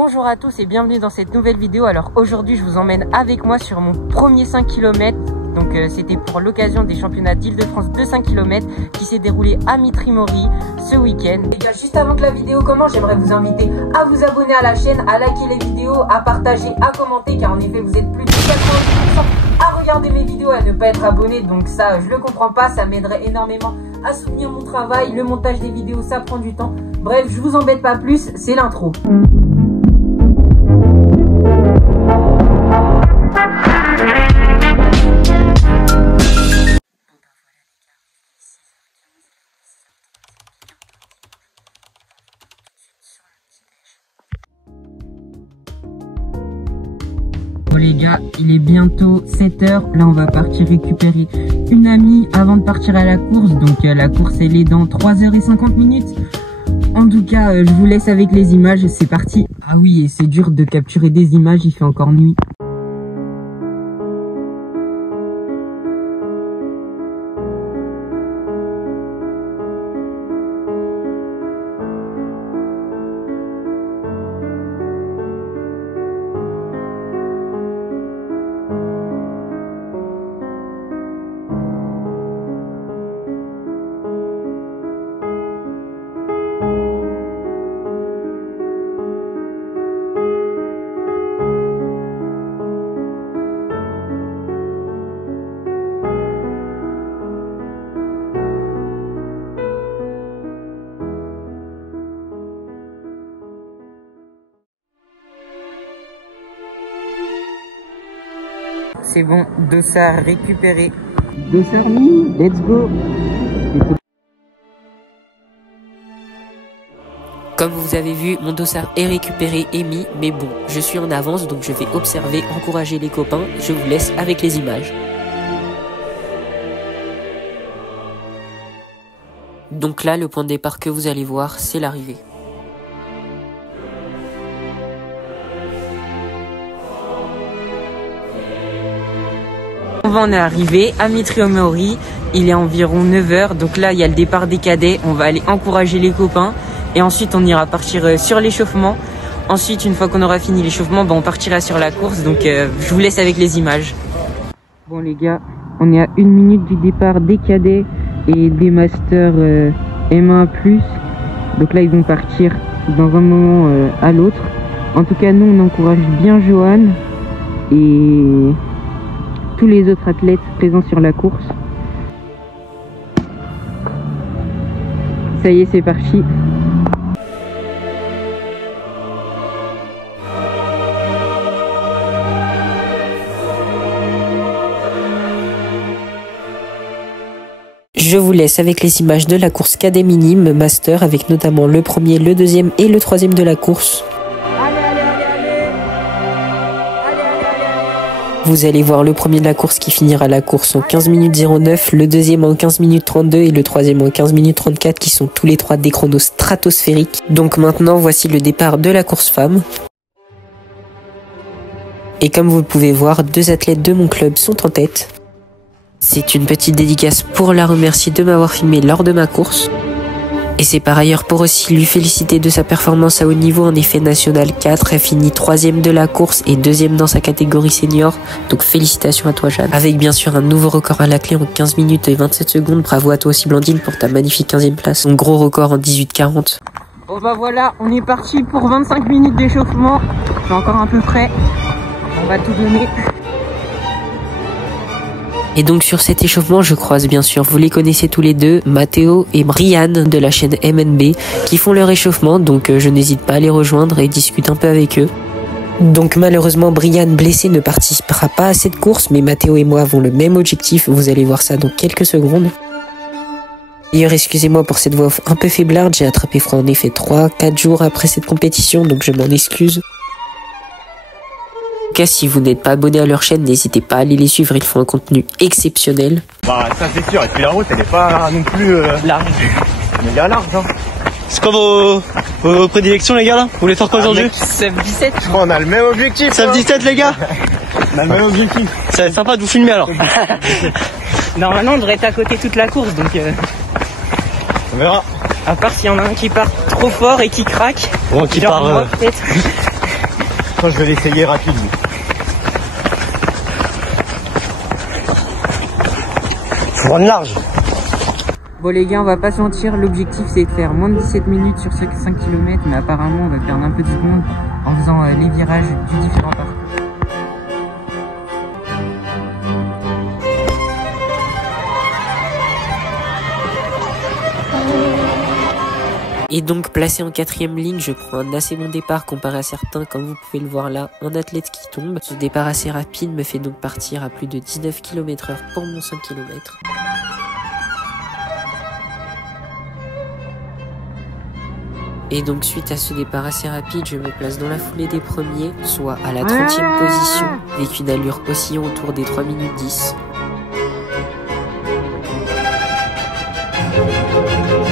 Bonjour à tous et bienvenue dans cette nouvelle vidéo. Alors aujourd'hui je vous emmène avec moi sur mon premier 5 km. Donc c'était pour l'occasion des championnats d'Île-de-France de 5 km qui s'est déroulé à Mitry-Mory ce week-end. Les gars, juste avant que la vidéo commence, j'aimerais vous inviter à vous abonner à la chaîne, à liker les vidéos, à partager, à commenter, car en effet vous êtes plus de 90% à regarder mes vidéos, à ne pas être abonné. Donc ça je le comprends pas, ça m'aiderait énormément à soutenir mon travail. Le montage des vidéos ça prend du temps. Bref, je vous embête pas plus, c'est l'intro. Bon les gars, il est bientôt 7 h. Là on va partir récupérer une amie avant de partir à la course. Donc la course elle est dans 3h50. En tout cas je vous laisse avec les images, c'est parti. Ah oui, et c'est dur de capturer des images, il fait encore nuit. C'est bon, dossard récupéré. Dossard mis, let's go. Comme vous avez vu, mon dossard est récupéré et mis, mais bon, je suis en avance donc je vais observer, encourager les copains. Je vous laisse avec les images. Donc là, le point de départ que vous allez voir, c'est l'arrivée. On est arrivé à Mitry-Mory, il est environ 9 h. Donc là il y a le départ des cadets, on va aller encourager les copains. Et ensuite on ira partir sur l'échauffement. Ensuite une fois qu'on aura fini l'échauffement, on partira sur la course. Donc je vous laisse avec les images. Bon les gars, on est à 1 minute du départ des cadets et des masters M1+. Donc là ils vont partir dans un moment à l'autre. En tout cas nous on encourage bien Johan et tous les autres athlètes présents sur la course. Ça y est, c'est parti. Je vous laisse avec les images de la course cadet minime master avec notamment le premier, le deuxième et le troisième de la course. Vous allez voir le premier de la course qui finira la course en 15 minutes 09, le deuxième en 15 minutes 32 et le troisième en 15 minutes 34 qui sont tous les trois des chronos stratosphériques. Donc maintenant voici le départ de la course femme. Et comme vous le pouvez voir, 2 athlètes de mon club sont en tête. C'est une petite dédicace pour la remercier de m'avoir filmé lors de ma course. Et c'est par ailleurs pour aussi lui féliciter de sa performance à haut niveau. En effet, National 4, elle finit 3e de la course et 2e dans sa catégorie senior. Donc félicitations à toi Jeanne. Avec bien sûr un nouveau record à la clé en 15 minutes et 27 secondes. Bravo à toi aussi Blandine pour ta magnifique 15e place. Ton gros record en 18:40. Bon bah voilà, on est parti pour 25 minutes d'échauffement. C'est encore un peu frais. On va tout donner. Et donc sur cet échauffement, je croise bien sûr, vous les connaissez tous les deux, Mathéo et Brian de la chaîne MNB qui font leur échauffement, donc je n'hésite pas à les rejoindre et discute un peu avec eux. Donc malheureusement, Brian blessé ne participera pas à cette course, mais Mathéo et moi avons le même objectif, vous allez voir ça dans quelques secondes. D'ailleurs, excusez-moi pour cette voix off un peu faiblarde, j'ai attrapé froid en effet 3-4 jours après cette compétition, donc je m'en excuse. En tout cas, si vous n'êtes pas abonné à leur chaîne, n'hésitez pas à aller les suivre, ils font un contenu exceptionnel. Bah ça c'est sûr, et puis la route elle est pas non plus large. Mais bien large hein. C'est quoi vos prédilections les gars là? Vous voulez faire quoi aujourd'hui? Seb 17. Je crois on a le même objectif. Seb 17 les gars. On a le même objectif. Ça va être sympa de vous filmer alors. Normalement on devrait être à côté toute la course donc On verra. à part s'il y en a un qui part trop fort et qui craque. Bon, qui genre part moi, peut-être. Quand je vais l'essayer rapide. Faut rendre large. Bon les gars, on va pas se mentir, l'objectif c'est de faire moins de 17 minutes sur 5 km, mais apparemment on va perdre un peu de secondes en faisant les virages du différent parcours. Et donc placé en 4e ligne, je prends un assez bon départ comparé à certains, comme vous pouvez le voir là, un athlète qui tombe. Ce départ assez rapide me fait donc partir à plus de 19 km/h pour mon 5 km. Et donc suite à ce départ assez rapide, je me place dans la foulée des premiers, soit à la 30e position, avec une allure oscillant autour des 3 minutes 10.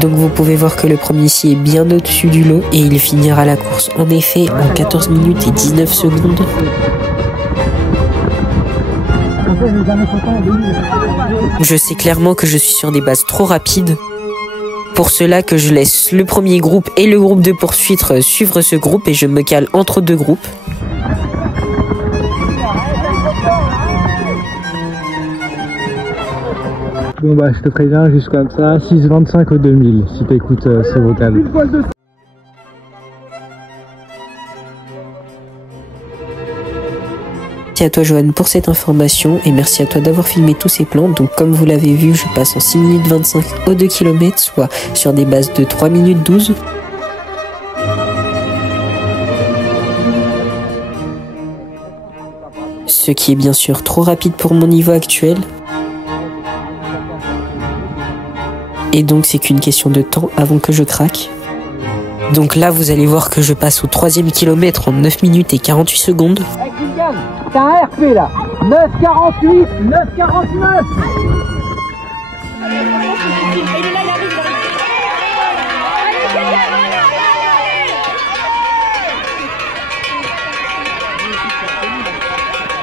Donc vous pouvez voir que le premier ici est bien au-dessus du lot et il finira la course en effet en 14 minutes et 19 secondes. Je sais clairement que je suis sur des bases trop rapides. Pour cela que je laisse le premier groupe et le groupe de poursuite suivre ce groupe et je me cale entre deux groupes. Bon bah je te préviens juste comme ça, 6,25 au 2000 si t'écoutes ce vocal. Merci à toi Johan pour cette information et merci à toi d'avoir filmé tous ces plans. Donc comme vous l'avez vu, je passe en 6 minutes 25 au 2 km, soit sur des bases de 3 minutes 12. Ce qui est bien sûr trop rapide pour mon niveau actuel. Et donc c'est qu'une question de temps avant que je craque. Donc là vous allez voir que je passe au 3e kilomètre en 9 minutes et 48 secondes. Hey Kylian, t'as un RP là, 9,48, 9,49.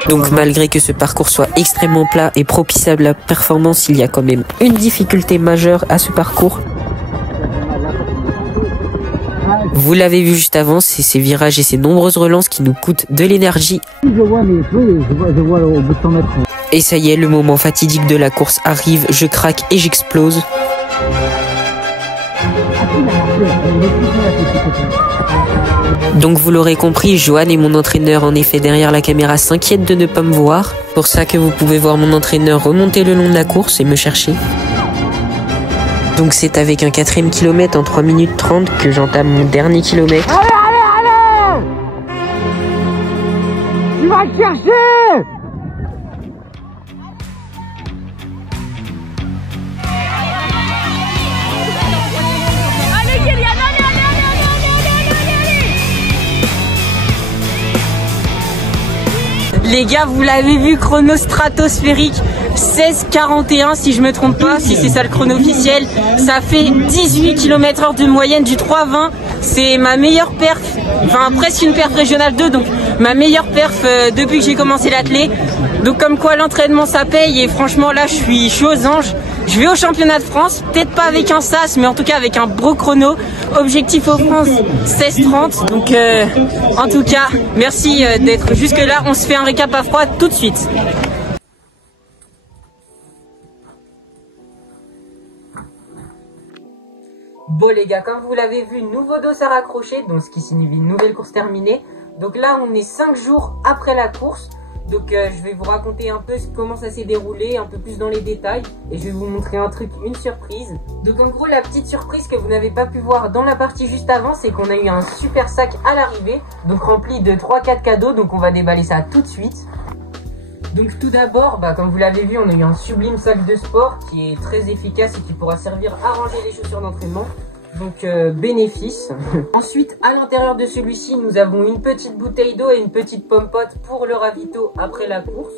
Donc malgré que ce parcours soit extrêmement plat et propice à la performance, il y a quand même une difficulté majeure à ce parcours. Vous l'avez vu juste avant, c'est ces virages et ces nombreuses relances qui nous coûtent de l'énergie. Et ça y est, le moment fatidique de la course arrive, je craque et j'explose. Donc vous l'aurez compris, Johan est mon entraîneur, en effet derrière la caméra s'inquiète de ne pas me voir. Pour ça que vous pouvez voir mon entraîneur remonter le long de la course et me chercher. Donc c'est avec un 4e kilomètre en 3 minutes 30 que j'entame mon dernier kilomètre. Allez, allez, allez! Tu vas le chercher! Les gars, vous l'avez vu, chrono stratosphérique, 16,41 si je me trompe pas, si c'est ça le chrono officiel. Ça fait 18 km/h de moyenne du 3,20. C'est ma meilleure perf, enfin presque une perf régionale 2, donc ma meilleure perf depuis que j'ai commencé l'athlé. Donc comme quoi l'entraînement ça paye et franchement là je suis aux anges. Je vais au championnat de France, peut-être pas avec un SAS, mais en tout cas avec un gros chrono. Objectif aux France 16,30. Donc en tout cas, merci d'être jusque là. On se fait un récap à froid tout de suite. Bon les gars, comme vous l'avez vu, nouveau dos à raccrocher, donc ce qui signifie une nouvelle course terminée. Donc là on est 5 jours après la course. Donc je vais vous raconter un peu comment ça s'est déroulé, un peu plus dans les détails. Et je vais vous montrer un truc, une surprise. Donc en gros la petite surprise que vous n'avez pas pu voir dans la partie juste avant, c'est qu'on a eu un super sac à l'arrivée. Donc rempli de 3-4 cadeaux, donc on va déballer ça tout de suite. Donc tout d'abord, comme vous l'avez vu, on a eu un sublime sac de sport qui est très efficace et qui pourra servir à ranger les chaussures d'entraînement. Donc bénéfice. Ensuite, à l'intérieur de celui-ci, nous avons une petite bouteille d'eau et une petite pomme-pote pour le ravito après la course.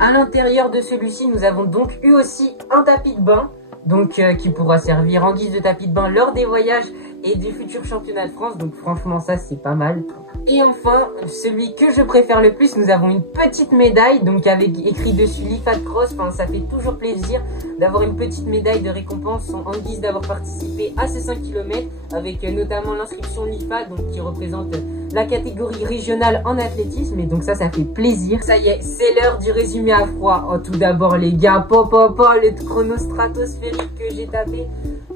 À l'intérieur de celui-ci, nous avons donc eu aussi un tapis de bain, donc qui pourra servir en guise de tapis de bain lors des voyages et des futurs championnats de France. Donc franchement, ça c'est pas mal. Et enfin, celui que je préfère le plus, nous avons une petite médaille, donc avec écrit dessus l'IFAD Cross. Enfin, ça fait toujours plaisir d'avoir une petite médaille de récompense en guise d'avoir participé à ces 5 km, avec notamment l'inscription l'IFAD, donc qui représente la catégorie régionale en athlétisme et donc ça fait plaisir. Ça y est, c'est l'heure du résumé à froid. Oh, tout d'abord les gars, le chrono stratosphérique que j'ai tapé.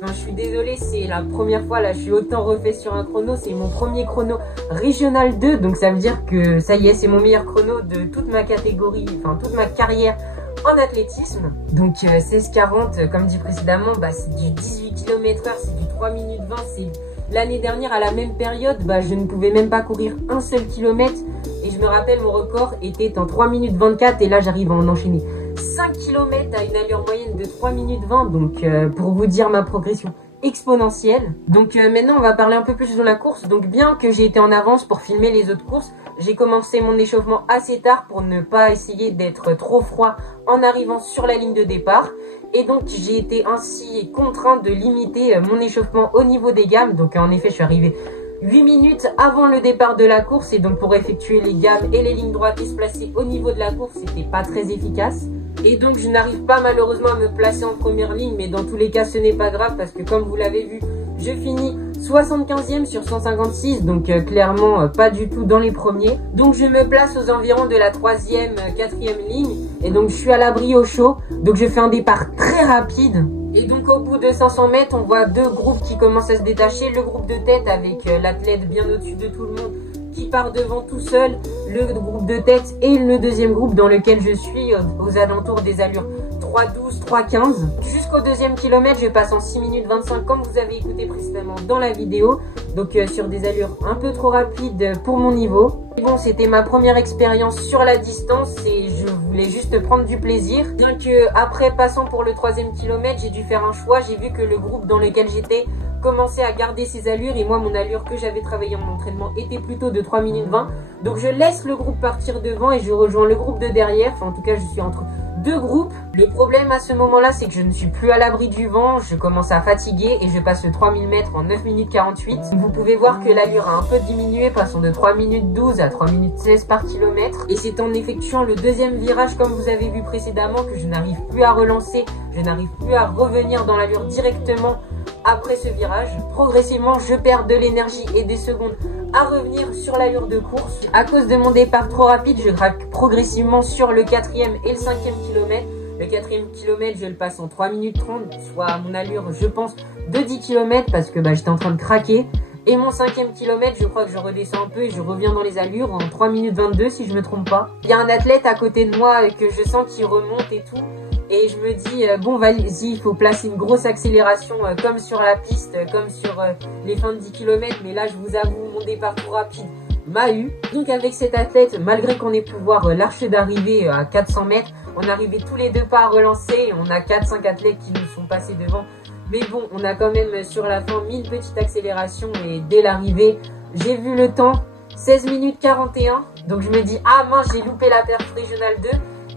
Enfin, je suis désolé, c'est la première fois, là je suis autant refait sur un chrono, c'est mon premier chrono régional 2, donc ça veut dire que ça y est, c'est mon meilleur chrono de toute ma catégorie, enfin toute ma carrière en athlétisme. Donc 16,40 comme dit précédemment, bah, c'est du 18 km/h, c'est du 3 minutes 20, c'est l'année dernière à la même période, bah, je ne pouvais même pas courir un seul kilomètre et je me rappelle mon record était en 3 minutes 24 et là j'arrive à en enchaîner 5 km à une allure moyenne de 3 minutes 20, donc pour vous dire ma progression exponentielle. Donc maintenant on va parler un peu plus de la course. Donc bien que j'ai été en avance pour filmer les autres courses, j'ai commencé mon échauffement assez tard pour ne pas essayer d'être trop froid en arrivant sur la ligne de départ. Et donc j'ai été ainsi contraint de limiter mon échauffement au niveau des gammes. Donc en effet je suis arrivé 8 minutes avant le départ de la course et donc pour effectuer les gammes et les lignes droites et se placer au niveau de la course, c'était pas très efficace. Et donc je n'arrive pas malheureusement à me placer en première ligne, mais dans tous les cas ce n'est pas grave parce que comme vous l'avez vu, je finis 75e sur 156, donc clairement pas du tout dans les premiers. Donc je me place aux environs de la 3e, 4e ligne et donc je suis à l'abri au chaud. Donc je fais un départ très rapide. Et donc au bout de 500 mètres, on voit deux groupes qui commencent à se détacher. Le groupe de tête avec l'athlète bien au-dessus de tout le monde qui part devant tout seul, le groupe de tête et le deuxième groupe dans lequel je suis aux alentours des allures 3,12, 3,15. Jusqu'au deuxième kilomètre, je passe en 6 minutes 25 comme vous avez écouté précédemment dans la vidéo. Donc sur des allures un peu trop rapides pour mon niveau. Et bon, c'était ma première expérience sur la distance et je voulais juste prendre du plaisir. Bien que après passant pour le 3e kilomètre, j'ai dû faire un choix. J'ai vu que le groupe dans lequel j'étais commençait à garder ses allures et moi mon allure que j'avais travaillé en entraînement était plutôt de 3 minutes 20. Donc je laisse le groupe partir devant et je rejoins le groupe de derrière. Enfin en tout cas je suis entre deux groupes. Le problème à ce moment-là, c'est que je ne suis plus à l'abri du vent, je commence à fatiguer et je passe le 3000 mètres en 9 minutes 48. Vous pouvez voir que l'allure a un peu diminué, passant de 3 minutes 12 à 3 minutes 16 par kilomètre. Et c'est en effectuant le deuxième virage, comme vous avez vu précédemment, que je n'arrive plus à relancer, je n'arrive plus à revenir dans l'allure directement après ce virage. Progressivement, je perds de l'énergie et des secondes à revenir sur l'allure de course. À cause de mon départ trop rapide, je craque progressivement sur le 4e et le 5e kilomètre. Le 4e kilomètre, je le passe en 3 minutes 30, soit à mon allure, je pense, de 10 km parce que j'étais en train de craquer. Et mon 5e kilomètre, je crois que je redescends un peu et je reviens dans les allures en 3 minutes 22 si je me trompe pas. Il y a un athlète à côté de moi que je sens qui remonte et tout. Et je me dis, bon vas-y, il faut placer une grosse accélération comme sur la piste, comme sur les fins de 10 km. Mais là, je vous avoue, mon départ trop rapide m'a eu. Donc avec cet athlète, malgré qu'on ait pu voir l'arche d'arrivée à 400 mètres, on arrivait tous les deux pas à relancer. On a 4-5 athlètes qui nous sont passés devant. Mais bon, on a quand même sur la fin mis une petite accélération et dès l'arrivée, j'ai vu le temps, 16 minutes 41. Donc je me dis, ah mince, j'ai loupé la perf régionale 2.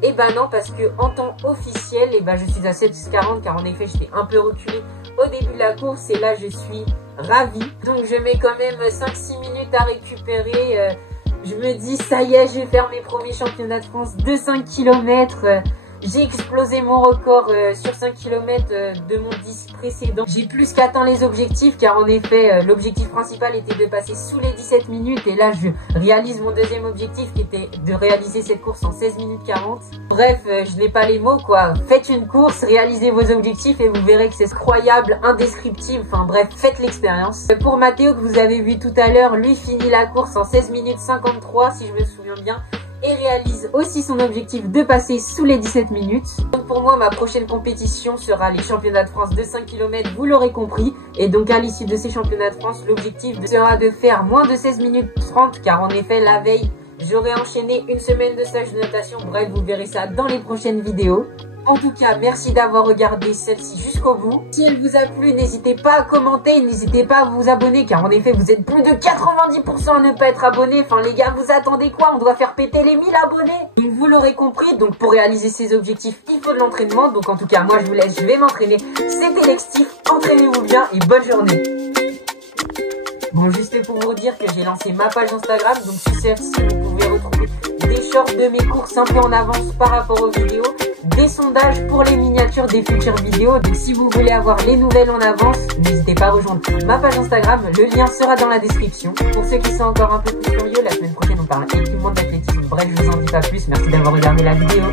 Et bah non, parce que en temps officiel, et je suis à 7,40 car en effet j'étais un peu reculé au début de la course et là je suis ravie. Donc je mets quand même 5-6 minutes à récupérer. Je me dis ça y est, je vais faire mes premiers championnats de France de 5 km. J'ai explosé mon record sur 5 km de mon 10 précédent. J'ai plus qu'atteint les objectifs car en effet l'objectif principal était de passer sous les 17 minutes et là je réalise mon deuxième objectif qui était de réaliser cette course en 16 minutes 40. Bref, je n'ai pas les mots quoi. Faites une course, réalisez vos objectifs et vous verrez que c'est incroyable, indescriptible. Enfin bref, faites l'expérience. Pour Mathéo que vous avez vu tout à l'heure, lui finit la course en 16 minutes 53 si je me souviens bien. Et réalise aussi son objectif de passer sous les 17 minutes. Donc pour moi, ma prochaine compétition sera les championnats de France de 5 km, vous l'aurez compris. Et donc à l'issue de ces championnats de France, l'objectif sera de faire moins de 16 minutes 30, car en effet, la veille, j'aurai enchaîné une semaine de stage de natation. Bref, vous verrez ça dans les prochaines vidéos. En tout cas, merci d'avoir regardé celle-ci jusqu'au bout. Si elle vous a plu, n'hésitez pas à commenter, n'hésitez pas à vous abonner, car en effet, vous êtes plus de 90% à ne pas être abonné. Enfin les gars, vous attendez quoi? On doit faire péter les 1000 abonnés. Donc vous l'aurez compris, donc pour réaliser ces objectifs, il faut de l'entraînement. Donc en tout cas, moi je vous laisse, je vais m'entraîner. C'était Lextif, entraînez-vous bien et bonne journée. Bon, juste pour vous dire que j'ai lancé ma page Instagram, donc sur celle-ci, vous pouvez retrouver des shorts de mes courses un peu en avance par rapport aux vidéos. des sondages pour les miniatures des futures vidéos. Donc si vous voulez avoir les nouvelles en avance, n'hésitez pas à rejoindre ma page Instagram, le lien sera dans la description. Pour ceux qui sont encore un peu plus curieux, la semaine prochaine on parle équipement d'athlétisme. Bref, je vous en dis pas plus, merci d'avoir regardé la vidéo.